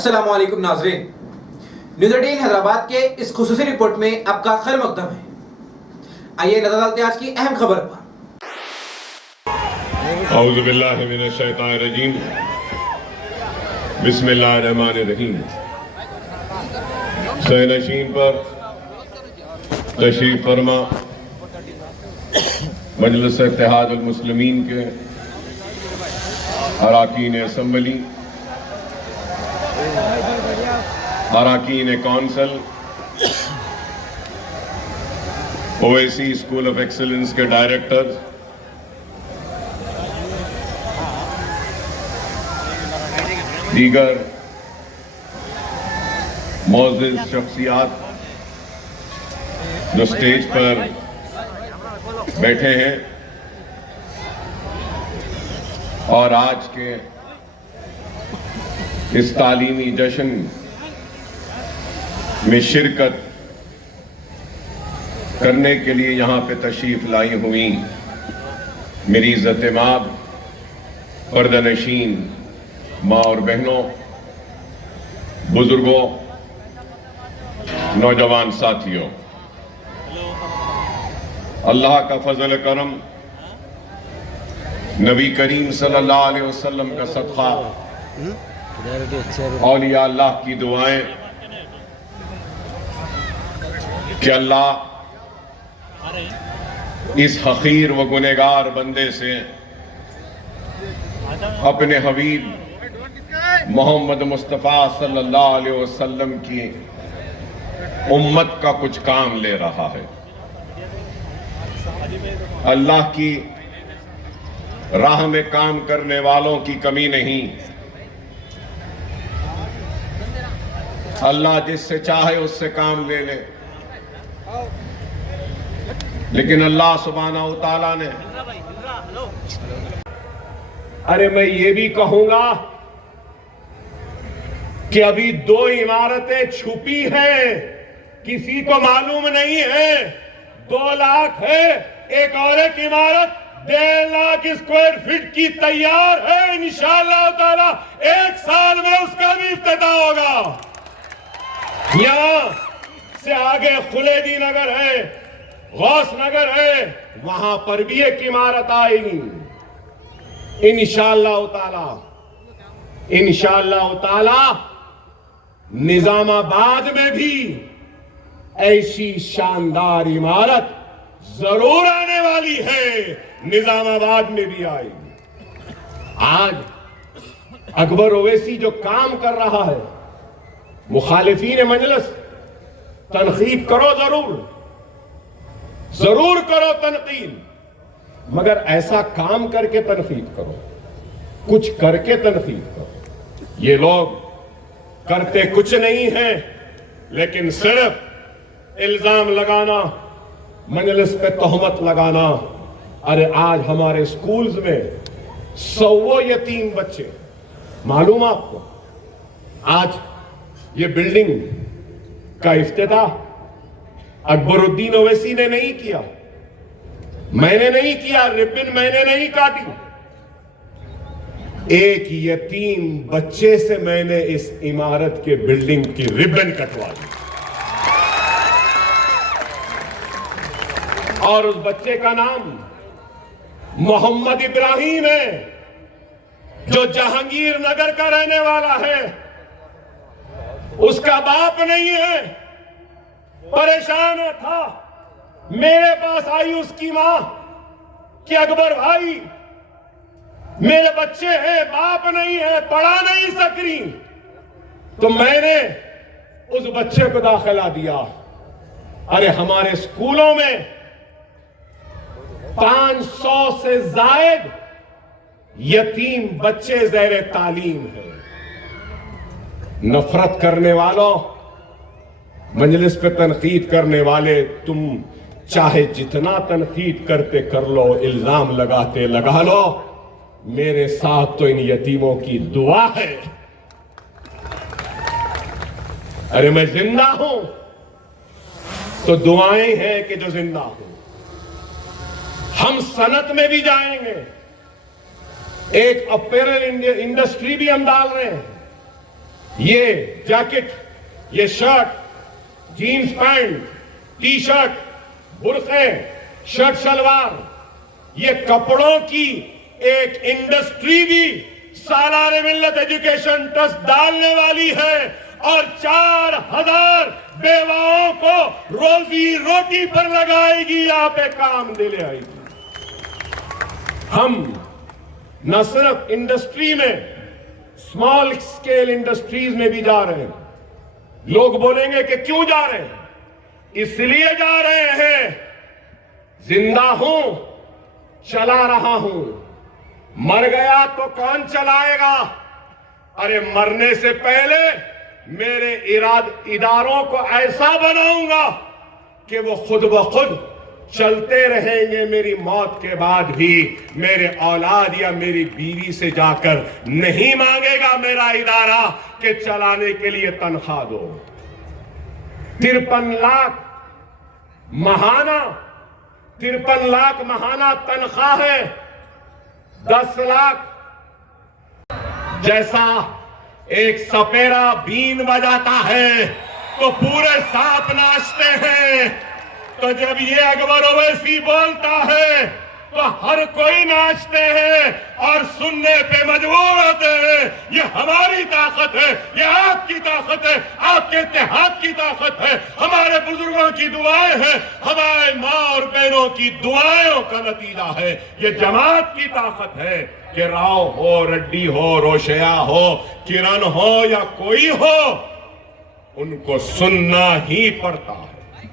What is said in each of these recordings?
السلام علیکم ناظرین، نیوز 18 حیدرآباد کے اس خصوصی رپورٹ میں آپ کا خیر مقدم ہے۔ آئیے نظر ڈالتے ہیں آج کی اہم خبر پر۔ اعوذ باللہ من الشیطان الرجیم، بسم اللہ الرحمن الرحیم۔ سینشین پر تشریف فرما مجلس اتحاد المسلمین کے اراکین اسمبلی، اراکین council, Owaisi school of excellence کے ڈائریکٹر، دیگر معزز شخصیات جو سٹیج پر بیٹھے ہیں اور آج کے اس تعلیمی جشن میں شرکت کرنے کے لیے یہاں پہ تشریف لائی ہوئی میری عزت مآب پردہ نشین ماں اور بہنوں، بزرگوں، نوجوان ساتھیوں، اللہ کا فضل کرم، نبی کریم صلی اللہ علیہ وسلم کا صدقہ، اولیاء اللہ کی دعائیں کہ اللہ اس حقیر و گنہگار بندے سے اپنے حبیب محمد مصطفیٰ صلی اللہ علیہ وسلم کی امت کا کچھ کام لے رہا ہے۔ اللہ کی راہ میں کام کرنے والوں کی کمی نہیں۔ اللہ جس سے چاہے اس سے کام لے لے، لیکن اللہ سبحانہ وتعالیٰ نے میں یہ بھی کہوں گا کہ ابھی 2 عمارتیں چھپی ہیں، کسی کو معلوم نہیں ہے۔ 2 لاکھ ہے، ایک اور ایک عمارت 1.5 لاکھ اسکوائر فٹ کی تیار ہے۔ انشاءاللہ تعالی 1 سال میں اس کا بھی افتتاح ہوگا۔ یہاں سے آگے خلیدی نگر ہے، غوث نگر ہے، وہاں پر بھی ایک عمارت آئے گی انشاءاللہ تعالی۔ انشاءاللہ تعالی نظام آباد میں بھی ایسی شاندار عمارت ضرور آنے والی ہے، نظام آباد میں بھی آئے گی۔ آج اکبر اویسی جو کام کر رہا ہے، مخالفین مجلس تنقید کرو، ضرور کرو تنقید، مگر ایسا کام کر کے تنقید کرو، کچھ کر کے تنقید کرو۔ یہ لوگ کرتے کچھ نہیں ہیں، لیکن صرف الزام لگانا، مجلس پہ تہمت لگانا۔ آج ہمارے سکولز میں 100 یتیم بچے، معلوم آپ کو، آج یہ بلڈنگ کا افتتاح اکبر الدین اویسی نے نہیں کیا، میں نے نہیں کیا، ربن میں نے نہیں کاٹی، ایک یتیم بچے سے میں نے اس عمارت کے بلڈنگ کی ربن کٹوا دی، اور اس بچے کا نام محمد ابراہیم ہے، جو جہانگیر نگر کا رہنے والا ہے۔ اس کا باپ نہیں ہے، پریشان تھا، میرے پاس آئی اس کی ماں کہ اکبر بھائی میرے بچے ہیں، باپ نہیں ہے، پڑھا نہیں سکری، تو میں نے اس بچے کو داخلہ دیا۔ ہمارے سکولوں میں 500 سے زائد یتیم بچے زیر تعلیم ہیں۔ نفرت کرنے والوں، مجلس پہ تنقید کرنے والے، تم چاہے جتنا تنقید کرتے کر لو، الزام لگاتے لگا لو، میرے ساتھ تو ان یتیموں کی دعا ہے۔ میں زندہ ہوں تو دعائیں ہیں کہ جو زندہ ہوں۔ ہم صنعت میں بھی جائیں گے، ایک اپیرل انڈسٹری بھی ہم ڈال رہے ہیں، ये जैकेट, ये shirt, jeans pant, T shirt, बुर्के, शर्ट शलवार, ये कपड़ों की एक इंडस्ट्री भी सालारे मिल्लत एजुकेशन ट्रस्ट डालने वाली है और 4000 बेवाओं को रोजी रोटी पर लगाएगी, यहाँ पे काम दिले आएगी। हम न सिर्फ इंडस्ट्री में, स्मॉल स्केल इंडस्ट्रीज में भी जा रहे हैं। लोग बोलेंगे कि क्यों जा रहे हैं? इसलिए जा रहे हैं, जिंदा हूं, चला रहा हूं, मर गया तो कौन चलाएगा? अरे मरने से पहले मेरे इदारों को ऐसा बनाऊंगा कि वो खुद ब खुद चलते रहेंगे। मेरी मौत के बाद भी मेरे औलाद या मेरी बीवी से जाकर नहीं मांगेगा मेरा इदारा कि चलाने के लिए तनख्वाह दो। 53 लाख महाना तनख्वाह है। 10 लाख जैसा एक सपेरा बीन बजाता है तो पूरे सांप नाचते हैं, तो जब ये अकबर ओवैसी बोलता है तो हर कोई नाचते हैं और सुनने पे मजबूर होते हैं। ये हमारी ताकत है, ये आपकी ताकत है, आपके इत्तेहाद की ताकत है, हमारे बुजुर्गों की दुआएं हैं, हमारे माँ और बहनों की दुआओं का नतीजा है। ये जमात की ताकत है कि राव हो, रेड्डी हो, रोशया हो, किरण हो या कोई हो, उनको सुनना ही पड़ता है,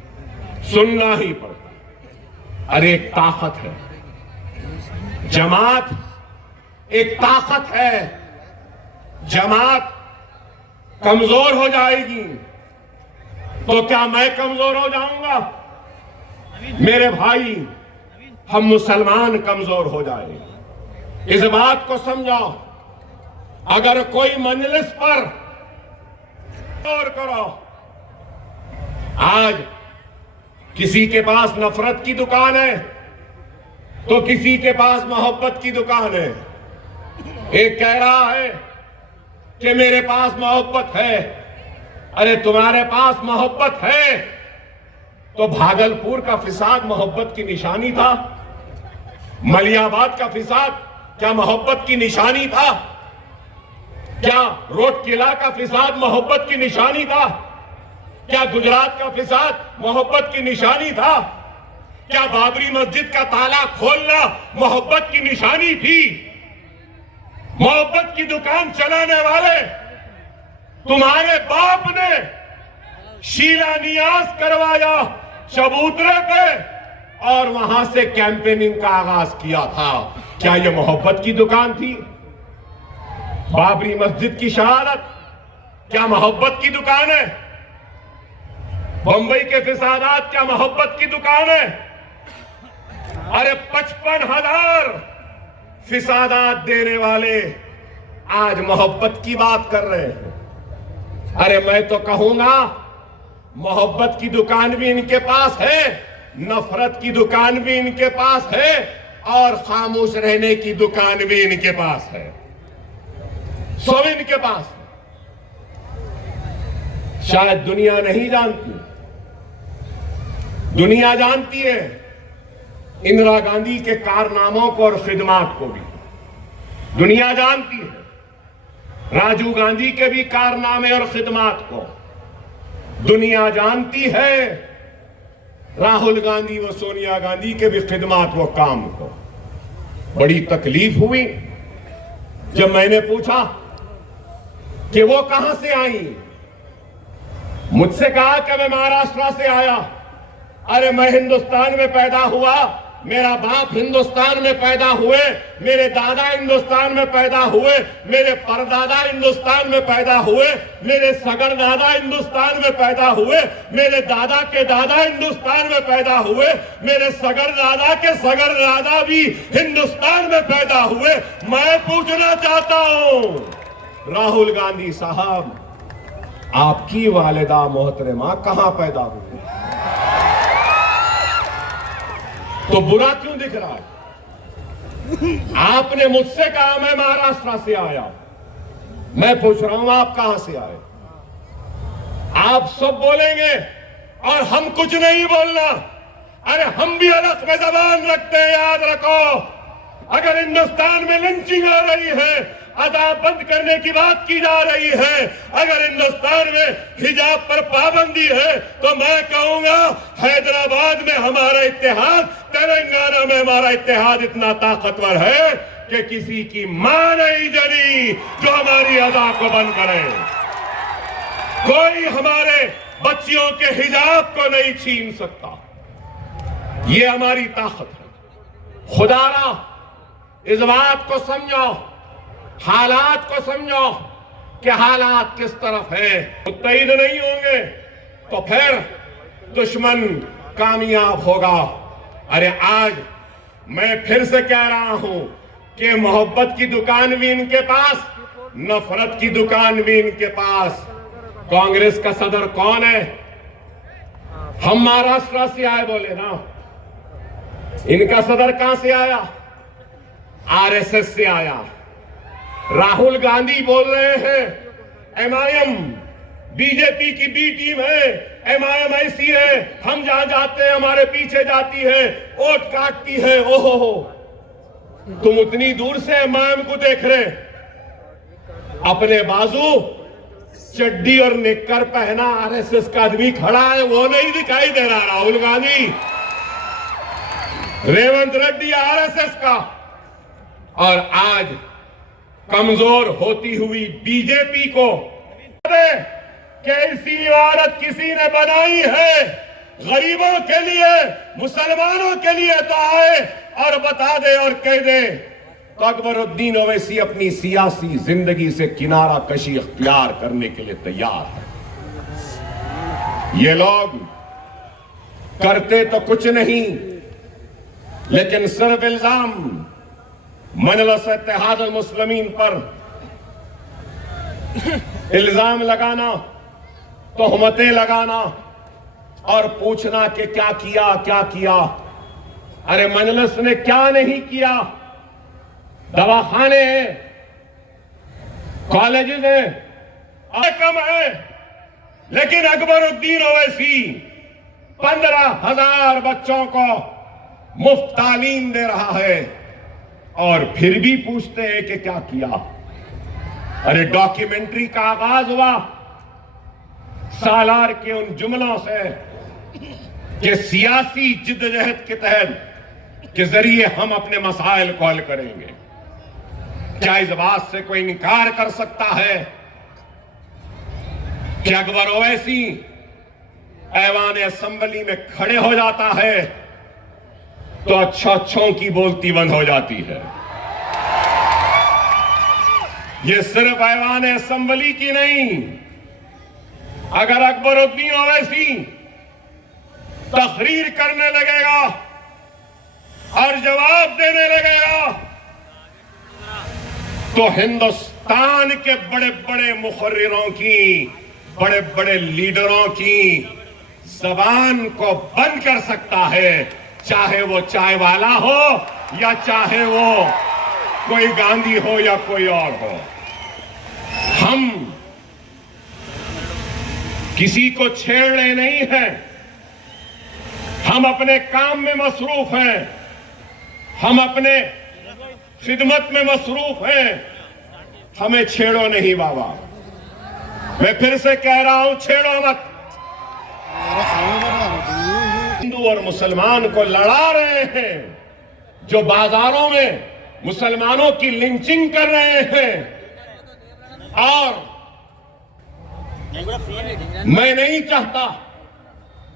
सुनना ही पड़ता है। अरे एक ताकत है, जमात एक ताकत है। जमात कमजोर हो जाएगी तो क्या मैं कमजोर हो जाऊंगा? मेरे भाई, हम मुसलमान कमजोर हो जाएंगे। इस बात को समझो। अगर कोई मजलिस पर गौर करो, आज किसी के पास नफरत की दुकान है तो किसी के पास मोहब्बत की दुकान है। एक कह रहा है कि मेरे पास मोहब्बत है। अरे तुम्हारे पास मोहब्बत है तो भागलपुर का फिसाद मोहब्बत की निशानी था? मलियाबाद का फिसाद क्या मोहब्बत की निशानी था? क्या रोड किला का फिसाद मोहब्बत की निशानी था? क्या गुजरात का फिसाद मोहब्बत की निशानी था? क्या बाबरी मस्जिद का ताला खोलना मोहब्बत की निशानी थी? मोहब्बत की दुकान चलाने वाले तुम्हारे बाप ने शिलान्यास करवाया चबूतरे पे और वहां से कैंपेनिंग का आगाज किया था। क्या यह मोहब्बत की दुकान थी? बाबरी मस्जिद की शहादत क्या मोहब्बत की दुकान है? बंबई के फिसादात क्या मोहब्बत की दुकान है? अरे 55,000 फिसादात देने वाले आज मोहब्बत की बात कर रहे हैं। अरे मैं तो कहूंगा मोहब्बत की दुकान भी इनके पास है, नफरत की दुकान भी इनके पास है और खामोश रहने की दुकान भी इनके पास है। सब इनके पास। शायद दुनिया नहीं जानती, दुनिया जानती है इंदिरा गांधी के कारनामों को और खिदमात को भी। दुनिया जानती है राजीव गांधी के भी कारनामे और खिदमात को। दुनिया जानती है राहुल गांधी व सोनिया गांधी के भी खिदमात व काम को। बड़ी तकलीफ हुई जब मैंने पूछा कि वो कहां से आई। मुझसे कहा कि मैं महाराष्ट्र से आया। अरे मैं हिंदुस्तान में पैदा हुआ, मेरा बाप हिंदुस्तान में पैदा हुए, मेरे दादा हिंदुस्तान में पैदा हुए, मेरे परदादा हिंदुस्तान में पैदा हुए, मेरे सगर दादा हिंदुस्तान में पैदा हुए, मेरे दादा के दादा हिंदुस्तान में पैदा हुए, मेरे सगर दादा के सगर दादा भी हिंदुस्तान में पैदा हुए। मैं पूछना चाहता हूं राहुल गांधी साहब, आपकी वालिदा मोहतरमा कहां पैदा हुई? तो बुरा क्यों दिख रहा है? आपने मुझसे कहा मैं महाराष्ट्र से आया, मैं पूछ रहा हूं आप कहां से आए? آپ سب بولیں گے اور ہم کچھ نہیں بولنا. ارے ہم بھی حلق میں زبان رکھتے ہیں, یاد رکھو. اگر ہندوستان میں لنچنگ ہو رہی ہے, عذاب بند کرنے کی بات کی جا رہی ہے, اگر ہندوستان میں حجاب پر پابندی ہے, تو میں کہوں گا حیدرآباد میں ہمارا اتحاد, تلنگانہ میں ہمارا اتحاد اتنا طاقتور ہے کہ کسی کی ماں نہیں جلی جو ہماری اذا کو بند کرے. کوئی ہمارے بچیوں کے حجاب کو نہیں چھین سکتا. یہ ہماری طاقت ہے. خدا را اس بات کو سمجھو, حالات کو سمجھو کہ حالات کس طرف ہیں. متحد نہیں ہوں گے تو پھر دشمن کامیاب ہوگا. ارے آج میں پھر سے کہہ رہا ہوں کہ محبت کی دکان بھی ان کے پاس, نفرت کی دکان بھی ان کے پاس. کانگریس کا صدر کون ہے؟ ہم مہاراشٹر سے آئے بولے نا. ان کا صدر کہاں سے آیا؟ آر ایس ایس سے آیا. راہل گاندھی بول رہے ہیں M I M B J P کی بی ٹیم ہے, ایم آئی ایم ایسی ہے, ہم جہاں جاتے ہیں ہمارے پیچھے جاتی ہے, ووٹ کاٹتی ہے. اوہو, تم اتنی دور سے ایم آئی ایم کو دیکھ رہے, اپنے بازو چڈی اور نکر پہنا آر ایس ایس کا آدمی کھڑا ہے, وہ نہیں دکھائی دے رہا. Rahul Gandhi, Revanth Reddy R S S کا. اور آج کمزور ہوتی ہوئی بی جے پی کو کہ ایسی عمارت کسی نے بنائی ہے غریبوں کے لیے, مسلمانوں کے لیے, تو آئے اور بتا دے اور کہہ دے. تو اکبر الدین اویسی اپنی سیاسی زندگی سے کنارہ کشی اختیار کرنے کے لیے تیار ہے. یہ لوگ کرتے تو کچھ نہیں, لیکن صرف الزام مجلس اتحاد المسلمین پر الزام لگانا, تہمتیں لگانا اور پوچھنا کہ کیا کیا کیا کیا. ارے مجلس نے کیا نہیں کیا؟ دواخانے ہیں, کالجز ہیں, کم ہے, لیکن اکبر الدین اویسی 15,000 بچوں کو مفت تعلیم دے رہا ہے, اور پھر بھی پوچھتے ہیں کہ کیا کیا. ارے ڈاکیومنٹری کا آغاز ہوا سالار کے ان جملوں سے کہ سیاسی جدوجہد کے تحت کے ذریعے ہم اپنے مسائل کو حل کریں گے. کیا اس بات سے کوئی انکار کر سکتا ہے کہ اکبر اویسی ایوان اسمبلی میں کھڑے ہو جاتا ہے تو اچھوں کی بولتی بند ہو جاتی ہے؟ یہ صرف ایوان اسمبلی کی نہیں, اگر اکبر الدین اویسی تقریر کرنے لگے گا اور جواب دینے لگے گا تو ہندوستان کے بڑے بڑے مقرروں کی, بڑے بڑے لیڈروں کی زبان کو بند کر سکتا ہے, چاہے وہ چائے والا ہو یا چاہے وہ کوئی گاندھی ہو یا کوئی اور ہو. ہم کسی کو چھیڑنے نہیں ہیں, ہم اپنے کام میں مصروف ہیں, ہم اپنے خدمت میں مصروف ہیں, ہمیں چھیڑو نہیں بابا. میں پھر سے کہہ رہا ہوں, چھیڑو مت. ہندو اور مسلمان کو لڑا رہے ہیں, جو بازاروں میں مسلمانوں کی لنچنگ کر رہے ہیں, اور میں نہیں چاہتا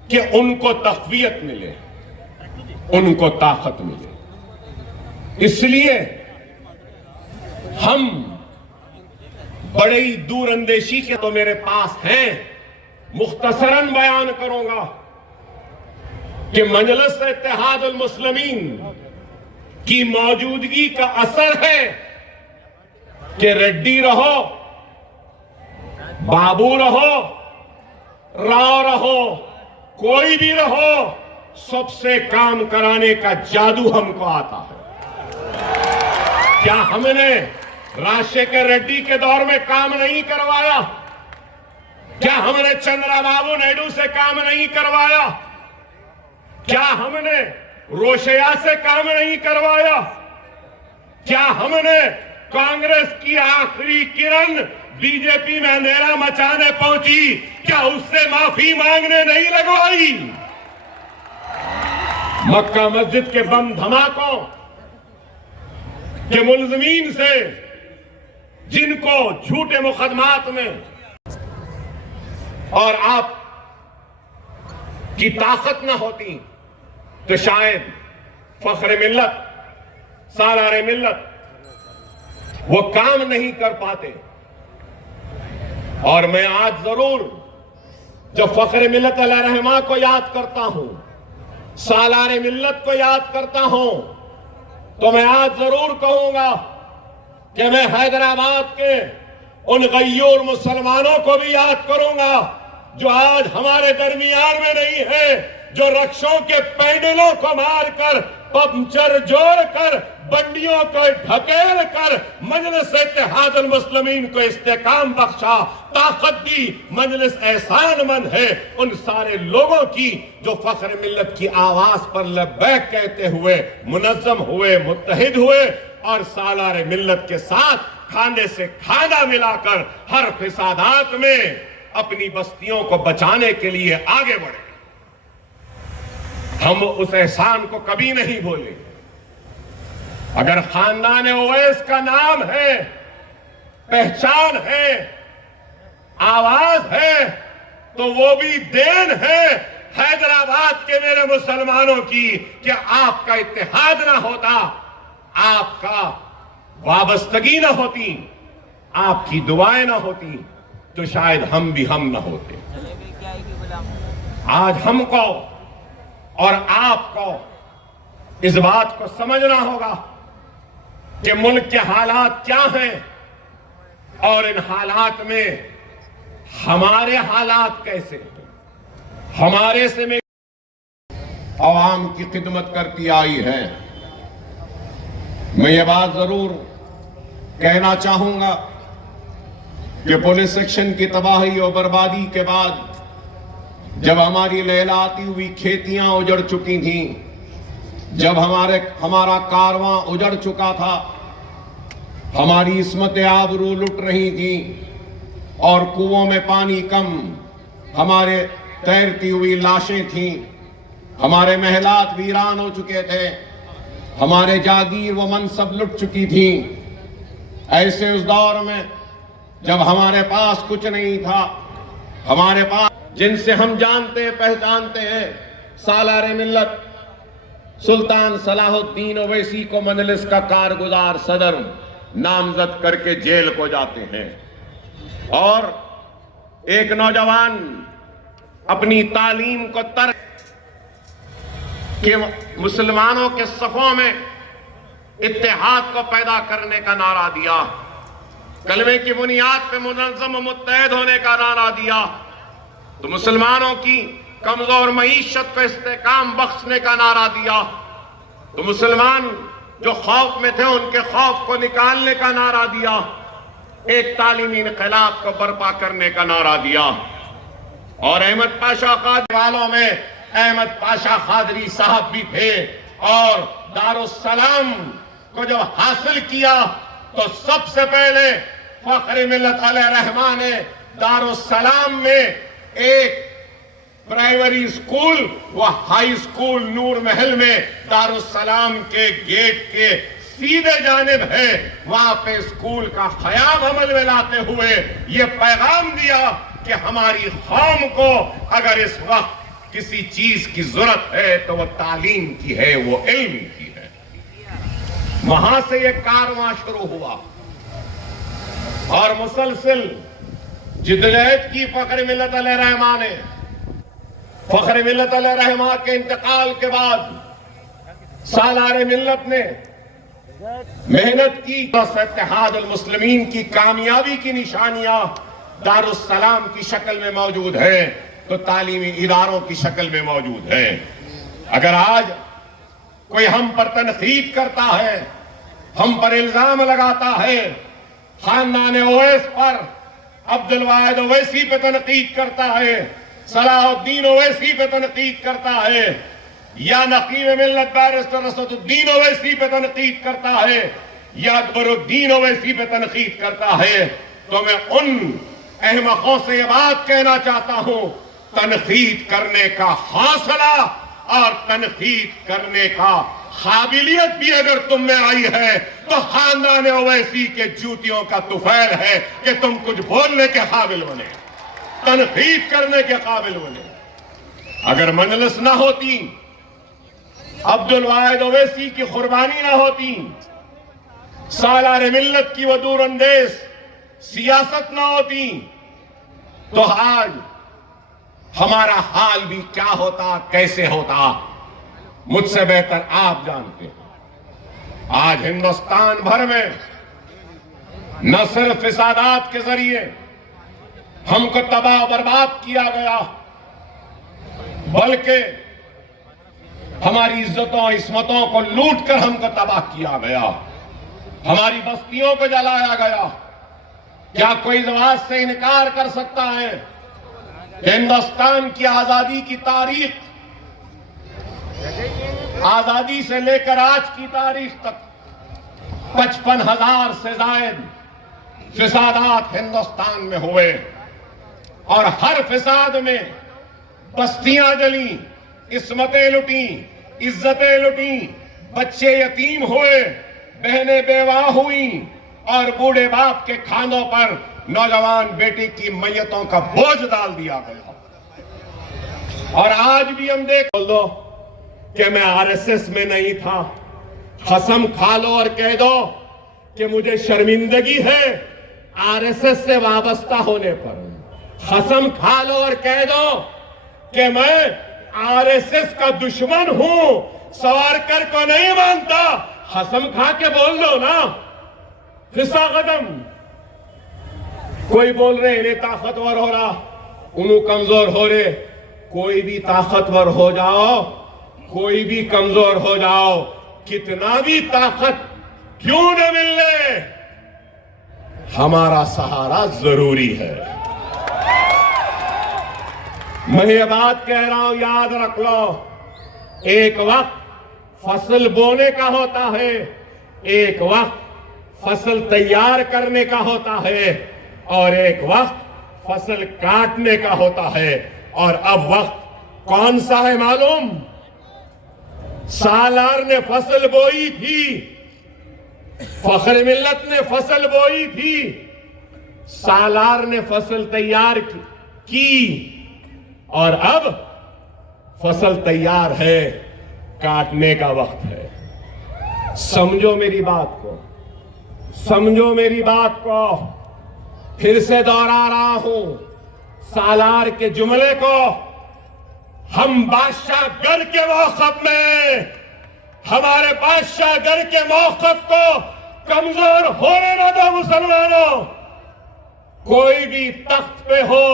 کہ ان کو تقویت ملے, ان کو طاقت ملے. اس لیے ہم بڑی دور اندیشی کے تو میرے پاس ہیں, مختصراً بیان کروں گا کہ مجلس اتحاد المسلمین کی موجودگی کا اثر ہے کہ ریڈی رہو, بابو رہو, راؤ رہو, کوئی بھی رہو, سب سے کام کرانے کا جادو ہم کو آتا ہے. کیا ہم نے راشیکھر ریڈی کے دور میں کام نہیں کروایا؟ क्या हमने चंद्रा बाबू नायडू से काम नहीं करवाया? क्या हमने रोशैया से काम नहीं करवाया? क्या हमने कांग्रेस की आखिरी किरण बीजेपी में अंधेरा मचाने पहुंची, क्या उससे माफी मांगने नहीं लगवाई? मक्का मस्जिद के बम धमाकों के मुलजमीन से, जिनको झूठे मुकदमात में और आप की ताकत न होती तो शायद फख्र मिल्लत, सालार मिल्लत वो काम नहीं कर पाते। और मैं आज जरूर जब फख्र मिल्लत अलैहिर्रहमा को याद करता हूं, सालार मिल्लत को याद करता हूं, तो मैं आज जरूर कहूंगा कि मैं हैदराबाद के उन गय्यूर मुसलमानों को भी याद करूंगा जो आज हमारे दरमियान में नहीं है, जो रक्षों के पैडलों को मारकर, पंचर जोड़कर, बंडियों को ढकेल कर मजलिस इत्तेहादुल मुस्लिमीन को इस्तेकाम बख्शा, ताकत दी। मजलिस एहसानमंद है उन सारे लोगों की जो फख्र मिल्लत की आवाज पर लब्बैक कहते हुए मुनज़्ज़म हुए, मुत्तहिद हुए और सालार मिल्लत के साथ खाने से खाना मिलाकर हर फिसादात में अपनी बस्तियों को बचाने के लिए आगे बढ़े। हम उस एहसान को कभी नहीं भूलेंगे। अगर खानदान ओवैस का नाम है, पहचान है, आवाज है, तो वो भी देन है हैदराबाद के मेरे मुसलमानों की कि आपका इत्तेहाद ना होता, आपका वाबस्तगी ना होती, आपकी दुआएं ना होती, तो शायद हम भी हम ना होते। आज हमको और आपको इस बात को समझना होगा कि मुल्क के हालात क्या हैं और इन हालात में हमारे हालात कैसे हैं। हमारे से में आवाम की खिदमत करती आई है। मैं ये बात जरूर कहना चाहूंगा कि पुलिस सेक्शन की तबाही और बर्बादी के बाद जब हमारी लहलाती हुई खेतियां उजड़ चुकी थीं, जब हमारा कारवां उजड़ चुका था, हमारी इस्मत आबरू लुट रही थी और कुओं में पानी कम, हमारे तैरती हुई लाशें थीं, हमारे महलात वीरान हो चुके थे, हमारे जागीर व मनसब लुट चुकी थी। ऐसे उस दौर में जब हमारे पास कुछ नहीं था, हमारे पास जिनसे हम जानते पहचानते हैं, सालार मिल्लत सुल्तान सलाहुद्दीन ओवैसी को मजलिस का कारगुजार सदर नामजद करके जेल को जाते हैं और एक नौजवान अपनी तालीम को तर्क के मुसलमानों के सफों में इत्तेहाद को पैदा करने का नारा दिया, कलमे की बुनियाद पे मुनज़्ज़म मुत्तहिद होने का नारा दिया, तो मुसलमानों की कमजोर मईशत को इस्तेकाम बख्शने का नारा दिया, तो मुसलमान जो खौफ में थे उनके खौफ को निकालने का नारा दिया, एक तालीमी इनकलाब को बर्पा करने का नारा दिया। और अहमद पाशा कादरी वालों में अहमद पाशा कादरी साहब भी थे और दारुस्सलाम को जब हासिल किया तो सबसे पहले फख्र मिल्लत अलैहिर्रहमा ने दारुस्सलाम में एक प्राइमरी स्कूल व हाई स्कूल नूर महल में दारुस्सलाम के गेट के सीधे जानिब है, वहां पे स्कूल का ख़याम अमल में लाते हुए ये पैगाम दिया कि हमारी कौम को अगर इस वक्त किसी चीज की जरूरत है तो वो तालीम की है, वो इल्म की है। वहां से ये कारवां शुरू हुआ और मुसलसिल जिद्दजहद की फख्र मिल्लत अलैहिर्रहमा ने। फख्र मिल्लत अलैहिर्रहमा के इंतकाल के बाद सालार मिल्लत ने मेहनत की। इत्तेहादुल मुस्लिमीन की कामयाबी की निशानियां दारुस्सलाम की शक्ल में मौजूद है तो तालीमी इदारों की शक्ल में मौजूद है। अगर आज कोई हम पर तनकीद करता है, हम पर इल्जाम लगाता है, खानदान ओवैस पर عبد الواحد اویسی پہ تنقید کرتا ہے، صلاح الدین اویسی پہ تنقید کرتا ہے، یا نقیب ملت بیرسٹر اسد الدین اویسی پہ تنقید کرتا ہے، یا اکبر الدین اویسی پہ تنقید کرتا ہے، تو میں ان احمقوں سے یہ بات کہنا چاہتا ہوں، تنقید کرنے کا حوصلہ اور تنقید کرنے کا قابلیت بھی اگر تم میں آئی ہے تو خاندان اویسی کے جوتیوں کا طفیل ہے کہ تم کچھ بولنے کے قابل بنے، تنقید کرنے کے قابل بنے۔ اگر مجلس نہ ہوتی، عبد الواحد اویسی کی قربانی نہ ہوتی، سالار ملت کی وہ دور اندیز سیاست نہ ہوتی، تو آج ہمارا حال بھی کیا ہوتا، کیسے ہوتا، مجھ سے بہتر آپ جانتے ہیں۔ آج ہندوستان بھر میں نہ صرف فسادات کے ذریعے ہم کو تباہ و برباد کیا گیا، بلکہ ہماری عزتوں عصمتوں کو لوٹ کر ہم کو تباہ کیا گیا، ہماری بستیوں کو جلایا گیا۔ کیا کوئی اس بات سے انکار کر سکتا ہے کہ ہندوستان کی آزادی کی تاریخ، آزادی سے لے کر آج کی تاریخ تک 55,000 سے زائد فسادات ہندوستان میں ہوئے، اور ہر فساد میں بستیاں جلیں، عصمتیں لٹیں، عزتیں لٹیں، بچے یتیم ہوئے، بہنیں بیوہ ہوئیں، اور بوڑھے باپ کے کھانوں پر نوجوان بیٹی کی میتوں کا بوجھ ڈال دیا گیا۔ اور آج بھی ہم دیکھ دو کہ میں آر ایس ایس میں نہیں تھا، قسم کھا لو اور کہہ دو کہ مجھے شرمندگی ہے آر ایس ایس سے وابستہ ہونے پر، قسم کھا لو اور کہہ دو کہ میں آر ایس ایس کا دشمن ہوں، سوارکر کو نہیں مانتا، قسم کھا کے بول دو نا، قصہ ختم۔ کوئی بول رہے انہیں طاقتور ہو رہا، انہوں کمزور ہو رہے، کوئی بھی طاقتور ہو جاؤ، کوئی بھی کمزور ہو جاؤ، کتنا بھی طاقت کیوں نہ مل لے، ہمارا سہارا ضروری ہے۔ میں یہ بات کہہ رہا ہوں، یاد رکھ لو، ایک وقت فصل بونے کا ہوتا ہے، ایک وقت فصل تیار کرنے کا ہوتا ہے، اور ایک وقت فصل کاٹنے کا ہوتا ہے۔ اور اب وقت کون سا ہے معلوم؟ سالار نے فصل بوئی تھی، فخر ملت نے فصل بوئی تھی، سالار نے فصل تیار کی، اور اب فصل تیار ہے، کاٹنے کا وقت ہے۔ سمجھو میری بات کو، سمجھو میری بات کو، پھر سے دوہرا رہا ہوں سالار کے جملے کو، ہم بادشاہ گر کے موقف میں، ہمارے بادشاہ گر کے موقف کو کمزور ہونے نہ دو مسلمانوں۔ کوئی بھی تخت پہ ہو،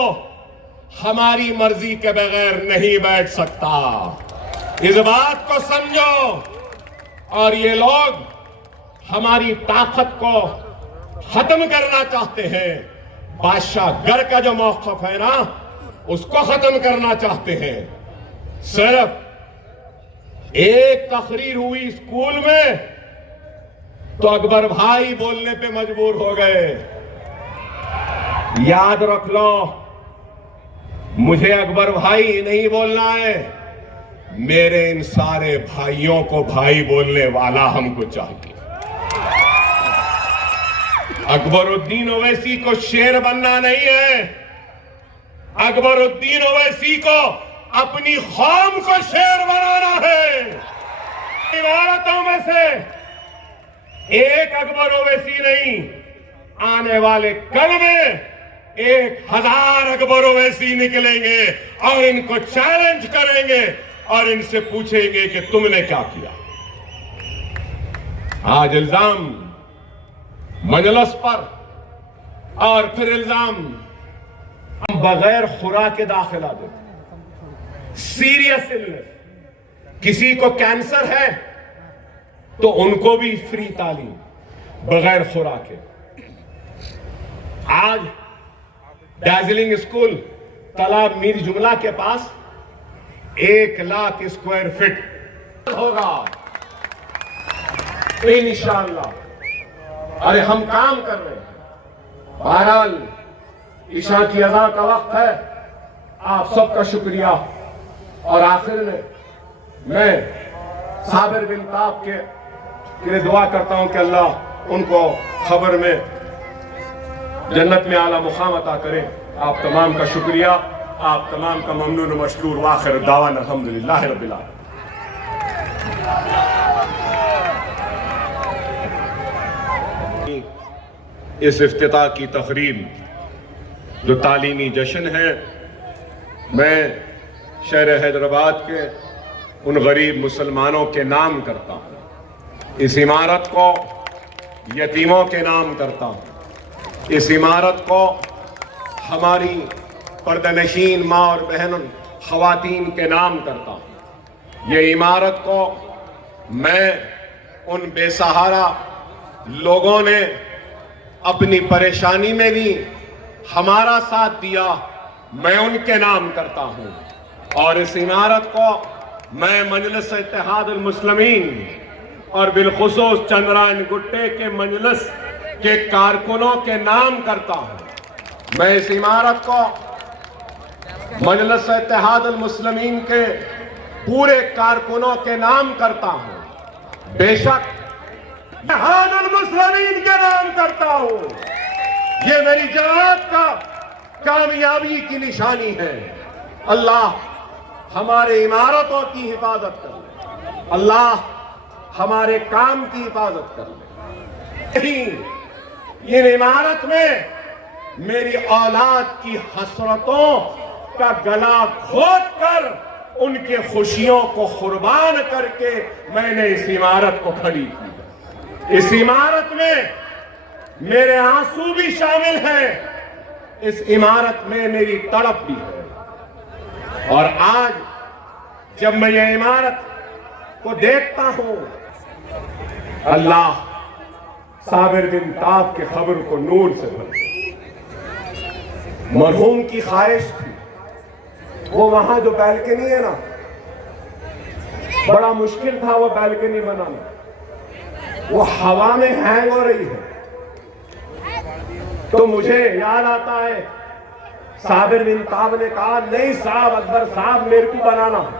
ہماری مرضی کے بغیر نہیں بیٹھ سکتا، اس بات کو سمجھو۔ اور یہ لوگ ہماری طاقت کو ختم کرنا چاہتے ہیں، بادشاہ گر کا جو موقف ہے نا، اس کو ختم کرنا چاہتے ہیں۔ صرف ایک تقریر ہوئی اسکول میں تو اکبر بھائی بولنے پہ مجبور ہو گئے۔ یاد رکھ لو، مجھے اکبر بھائی نہیں بولنا ہے، میرے ان سارے بھائیوں کو بھائی بولنے والا ہم کو چاہیے۔ اکبر الدین اویسی کو شیر بننا نہیں ہے، اکبر الدین اویسی کو اپنی قوم کو شیر بنانا ہے۔ عبارتوں میں سے ایک اکبر اویسی نہیں، آنے والے کل میں 1000 اکبر اویسی نکلیں گے اور ان کو چیلنج کریں گے اور ان سے پوچھیں گے کہ تم نے کیا کیا۔ آج الزام مجلس پر، اور پھر الزام ہم بغیر خوراک داخلہ دیتے ہیں۔ سیریس النس، کسی کو کینسر ہے تو ان کو بھی فری تعلیم بغیر خوراک۔ آج डैजलिंग स्कूल तालाब मीर जुमला के पास 1,00,000 स्क्वायर फीट होगा इंशाअल्लाह। अरे हम काम कर रहे हैं। बहरहाल ईशा की अज़ा का वक्त है, आप सबका शुक्रिया। और आखिर में मैं साबिर बिन ताब के लिए दुआ करता हूं कि अल्लाह उनको खबर में जन्नत में आला मुकाम अता करे। आप तमाम का शुक्रिया, आप तमाम का ममनून मशकूर। वाखिर दावाना अल्हम्दुलिल्लाह रब्बिल आलमीन। इस इफ्तिताह की तकरीब जो तालीमी जश्न है, मैं शहर हैदराबाद के उन गरीब मुसलमानों के नाम करता हूँ। इस इमारत को यतीमों के नाम करता हूँ। इस इमारत को हमारी पर्दनशीन माँ और बहन ख़वातीन के नाम करता हूँ। ये इमारत को मैं उन बेसहारा लोगों ने अपनी परेशानी में भी हमारा साथ दिया, मैं उनके नाम करता हूँ। और इस इमारत को मैं मजलिस इत्तेहादुल मुस्लिमीन और बिलखुसूस चंद्रायन गुट्टे के मजलिस के कारकुनों के नाम करता हूँ। मैं इस इमारत को मजलिस इत्तेहादुल मुस्लिमीन के पूरे कारकुनों के नाम करता हूँ। बेशक इत्तेहादुल मुस्लिमीन के नाम करता हूँ। ये मेरी जमात का कामयाबी की निशानी है। अल्लाह हमारे इमारतों की हिफाजत कर ले, अल्लाह हमारे काम की हिफाजत कर ले। इन इमारत में मेरी औलाद की हसरतों का गला घोट कर उनके खुशियों को कुर्बान करके मैंने इस इमारत को खड़ी की। इस इमारत में मेरे आंसू भी शामिल हैं, इस इमारत में मेरी तड़प भी है। और आज जब मैं ये इमारत को देखता हूं, अल्लाह साबिर बिन ताब के खबर को नूर से भर। मरहूम की ख्वाहिश थी, वो वहां जो बैल्कनी है ना, बड़ा मुश्किल था वो बैल्कनी बनाना, वो हवा में हैंग हो रही है। तो मुझे याद आता है साबिर बिन ताब ने कहा, नहीं साहब, अकबर साहब मेरे को बनाना है।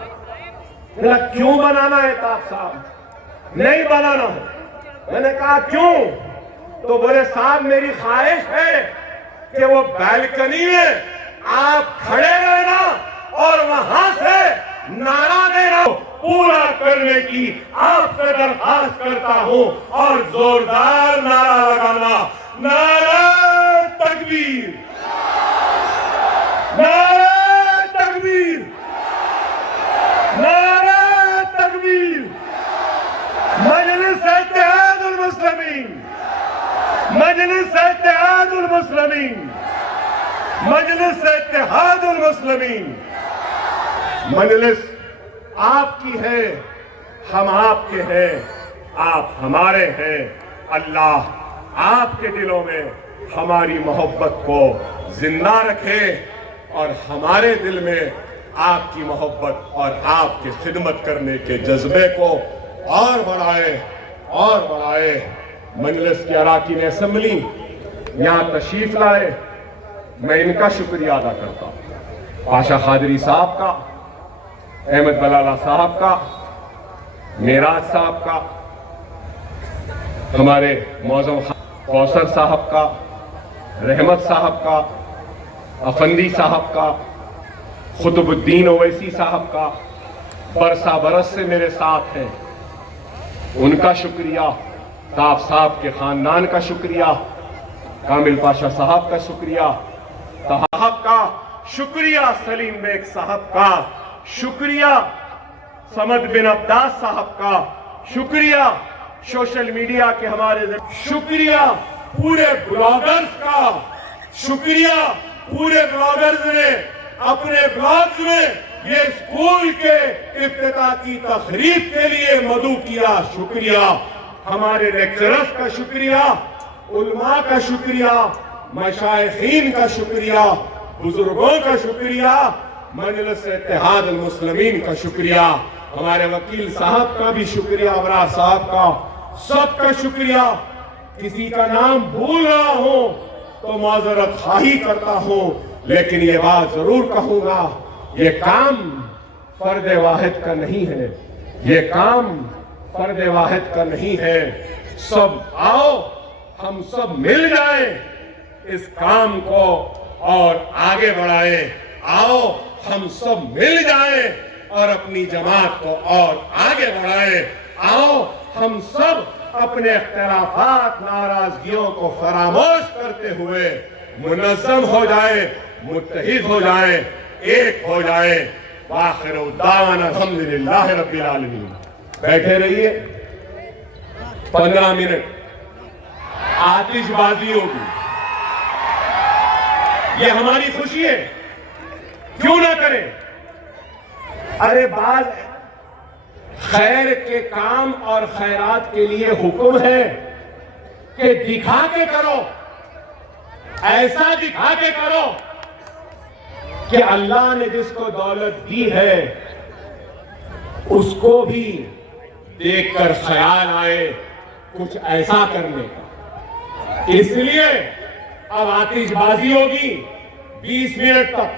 मैंने कहा क्यों बनाना है ताब साहब? नहीं बनाना है। मैंने कहा क्यों? तो बोले साहब मेरी ख्वाहिश है कि वो बैल्कनी में आप खड़े रहना और वहां से नारा देना पूरा करने की आपसे दरखास्त करता हूं। और जोरदार नारा लगाना, नारा तकबीर, नारा तकबीर, नारा तकबीर। मजलिस इत्तेहादुल मुस्लिमीन, मजलिस इत्तेहादुल मुस्लिमीन, मजलिस इत्तेहादुल मुस्लिमीन। मजलिस आपकी है, हम आपके हैं, आप हमारे हैं। अल्लाह आपके दिलों में हमारी मोहब्बत को जिंदा रखे और हमारे दिल में आपकी मोहब्बत और आपकी खिदमत करने के जज्बे को और बढ़ाए और बढ़ाए। मजलिस के अराकीन असेंबली यहाँ तशरीफ लाए, मैं इनका शुक्रिया अदा करता हूँ। पाशा खादरी साहब का, अहमद बलाला साहब का, मेराज साहब का, हमारे मौजूद कौसर साहब का, रहमत साहब का, अफंदी साहब का, खुतबुद्दीन ओवैसी साहब का, बरसा बरस से मेरे साथ हैं, उनका शुक्रिया। ताब साहब के खानदान का शुक्रिया, कामिल पाशा साहब का शुक्रिया, साहब का शुक्रिया, सलीम बेग साहब का शुक्रिया, समद बिन अब्बास साहब का शुक्रिया, सोशल मीडिया के हमारे शुक्रिया, पूरे ब्लॉगर्स का शुक्रिया। पूरे ब्लॉगर्स ने अपने ब्लॉग्स में ये स्कूल के इफ्तिताह की तकरीब के लिए मदऊ किया, शुक्रिया। हमारे लेक्चरर्स का शुक्रिया, उलमा का शुक्रिया, मशाइखीन का शुक्रिया, बुजुर्गों का शुक्रिया, मजलिस इत्तेहाद अल मुस्लिमीन का शुक्रिया, हमारे वकील साहब का भी शुक्रिया, अबरार साहब का, सबका शुक्रिया। किसी का नाम भूल रहा हूं तो माजरत खाही करता हूं, लेकिन ये बात जरूर कहूंगा, ये काम फर्द वाहिद का नहीं है, ये काम फर्द वाहिद का नहीं है। सब आओ हम सब मिल जाएं इस काम को और आगे बढ़ाएं। आओ हम सब मिल जाएं और अपनी जमात को और आगे बढ़ाएं। आओ हम सब अपने इख्तिलाफात, नाराजगियों को फरामोश करते हुए मुनज़्ज़म हो जाए, मुत्तहिद हो जाए, एक हो जाए। वाखिर दावाना अल्हम्दुलिल्लाह रब्बिल आलमीन। बैठे रहिए, 15 मिनट आतिशबाजी होगी, ये हमारी खुशी है, क्यों ना करें। अरे बाज खैर के काम और खैरात के लिए हुक्म है कि दिखा के करो, ऐसा दिखा के करो कि अल्लाह ने जिसको दौलत दी है उसको भी देखकर ख्याल आए कुछ ऐसा करने का। इसलिए अब आतिशबाजी होगी 20 मिनट तक,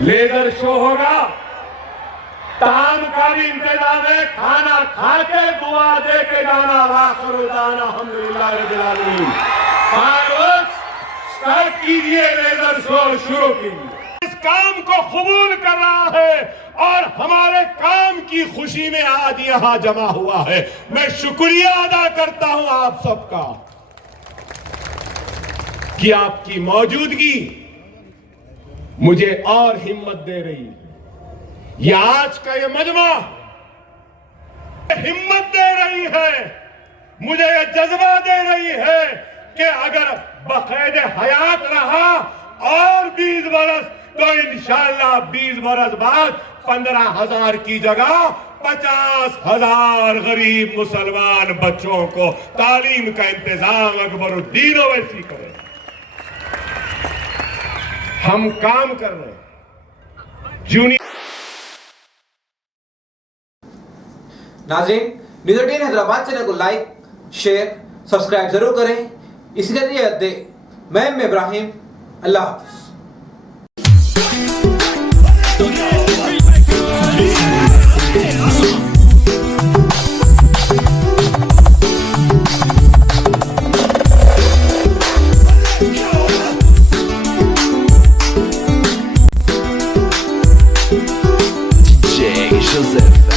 लेजर शो होगा, ताम का भी इंतजाम है, खाना खा के दुआ दे के जाना। वाखिर दाना अल्हम्दुलिल्लाह रब्बिल आलमीन। फायरवर्क्स स्टार्ट कीजिए, लेजर शो शुरू कीजिए। इस काम को कबूल कर रहा है और हमारे काम की खुशी में आज यहां जमा हुआ है। मैं शुक्रिया अदा करता हूं आप सबका कि आपकी मौजूदगी मुझे और हिम्मत दे रही है। ये आज का ये मजमा हिम्मत दे रही है, मुझे ये जज्बा दे रही है कि अगर बक़ैद हयात रहा और 20 बरस तो इंशाअल्लाह 20 बरस बाद 15,000 की जगह 50,000 गरीब मुसलमान बच्चों को तालीम का इंतजाम अकबरुद्दीन ओवैसी करे। हम काम कर रहे हैं। जूनियर नाज़रीन, न्यूज़ 18 हैदराबाद चैनल को लाइक, शेयर, सब्सक्राइब जरूर करें। इसी तरह ये अद्दे मैं इब्राहिम, अल्लाह हाफ़िज़। Joseph